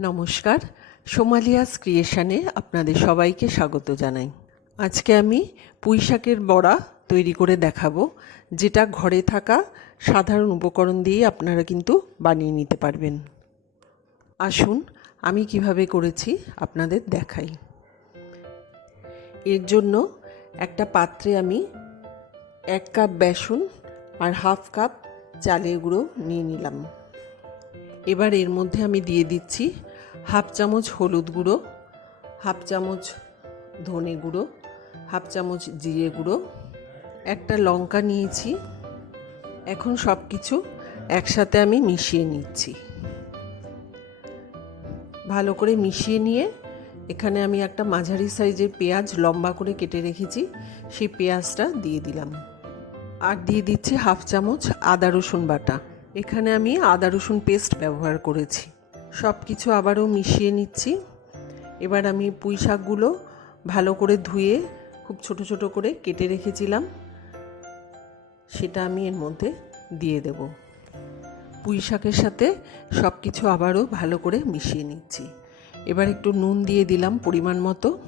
নমস্কার। সোমালিয়াস ক্রিয়েশানে আপনাদের সবাইকে স্বাগত জানাই। আজকে আমি পুঁই শাকের বড়া তৈরি করে দেখাবো, যেটা ঘরে থাকা সাধারণ উপকরণ দিয়ে আপনারা কিন্তু বানিয়ে নিতে পারবেন। আসুন, আমি কীভাবে করেছি আপনাদের দেখাই। এর জন্য একটা পাত্রে আমি এক কাপ বেসন আর হাফ কাপ চালের গুঁড়ো নিয়ে নিলাম। এবার এর মধ্যে আমি দিয়ে দিচ্ছি হাফ চামচ হলুদ গুঁড়ো, হাফ চামচ ধনে গুঁড়ো, হাফ চামচ জিরে গুঁড়ো, একটা লঙ্কা নিয়েছি। এখন সব কিছু একসাথে আমি মিশিয়ে নিচ্ছি। ভালো করে মিশিয়ে নিয়ে এখানে আমি একটা মাঝারি সাইজের পেঁয়াজ লম্বা করে কেটে রেখেছি, সেই পেঁয়াজটা দিয়ে দিলাম। আর দিয়ে দিচ্ছি হাফ চামচ আদা রসুন বাটা। এখানে আমি আদা রসুন পেস্ট ব্যবহার করেছি। সব কিছু আবারও মিশিয়ে নিচ্ছি। এবার আমি পুঁই শাকগুলো ভালো করে ধুয়ে খুব ছোট ছোট করে কেটে রেখেছিলাম। সেটা আমি এর মধ্যে দিয়ে দেব। পুঁই শাকের সাথে সব কিছু আবারও ভালো করে মিশিয়ে নিচ্ছি। এবার একটু নুন দিয়ে দিলাম পরিমাণ মতো।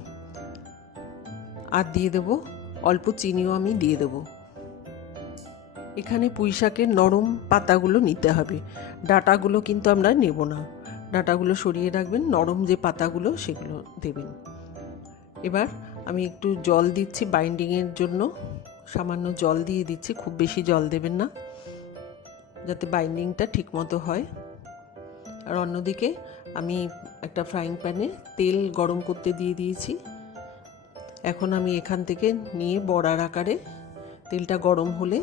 আর দিয়ে দেব, অল্প চিনিও আমি দিয়ে দেবো। এখানে পুঁই শাকের নরম পাতাগুলো নিতে হবে। ডাটাগুলো কিন্তু আমরা নেব না। ডাটাগুলো সরিয়ে রাখবেন, নরম যে পাতাগুলো সেগুলো দেবেন। এবার আমি একটু জল দিচ্ছি, বাইন্ডিংয়ের জন্য। সামান্য জল দিয়ে দিচ্ছি, খুব বেশি জল দেবেন না, যাতে বাইন্ডিংটা ঠিকমতো হয়। আর অন্যদিকে আমি একটা ফ্রাইং প্যানে তেল গরম করতে দিয়ে দিয়েছি। এখন আমি এখান থেকে নিয়ে বড়ার আকারে তেলটা গরম হলে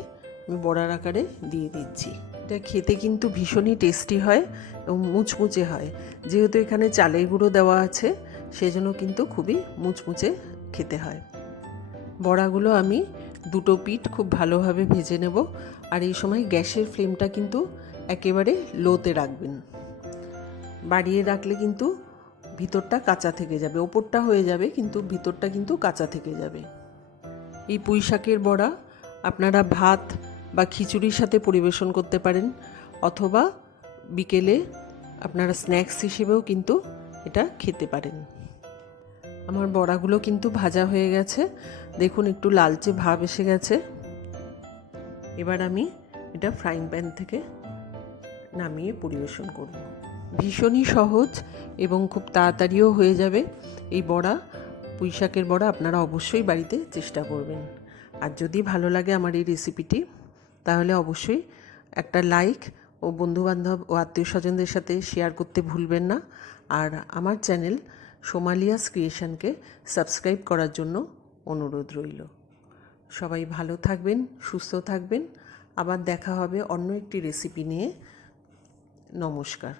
আমি বড়ার আকারে দিয়ে দিচ্ছি। এটা খেতে কিন্তু ভীষণই টেস্টি হয় এবং মুচমুচে হয়। যেহেতু এখানে চালের গুঁড়ো দেওয়া আছে, সেজন্য কিন্তু খুবই মুচমুচে খেতে হয়। বড়াগুলো আমি দুটো পিঠ খুব ভালোভাবে ভেজে নেব আর এই সময় গ্যাসের ফ্লেমটা কিন্তু একেবারে লোতে রাখবেন। বাড়িয়ে রাখলে কিন্তু ভিতরটা কাঁচা থেকে যাবে, ওপরটা হয়ে যাবে, কিন্তু ভিতরটা কিন্তু কাঁচা থেকে যাবে। এই পুঁই শাকের বড়া আপনারা ভাত বা খিচুড়ির সাথে পরিবেশন করতে পারেন, অথবা বিকেলে আপনারা স্ন্যাক্স হিসেবেও কিন্তু এটা খেতে পারেন। আমার বড়াগুলো কিন্তু ভাজা হয়ে গেছে। দেখুন, একটু লালচে ভাব এসে গেছে। এবার আমি এটা ফ্রাইং প্যান থেকে নামিয়ে পরিবেশন করব। ভীষণই সহজ এবং খুব তাড়াতাড়িও হয়ে যাবে। এই বড়া পুঁই শাকের বড়া আপনারা অবশ্যই বাড়িতে চেষ্টা করবেন। আর যদি ভালো লাগে আমার এই রেসিপিটি তাহলে অবশ্যই একটা লাইক ও বন্ধুবান্ধব ও আত্মীয় স্বজনদের সাথে শেয়ার করতে ভুলবেন না। আর আমার চ্যানেল সোমালিয়াস ক্রিয়েশনকে সাবস্ক্রাইব করার জন্য অনুরোধ রইল। সবাই ভালো থাকবেন, সুস্থ থাকবেন। আবার দেখা হবে অন্য একটি রেসিপি নিয়ে। নমস্কার।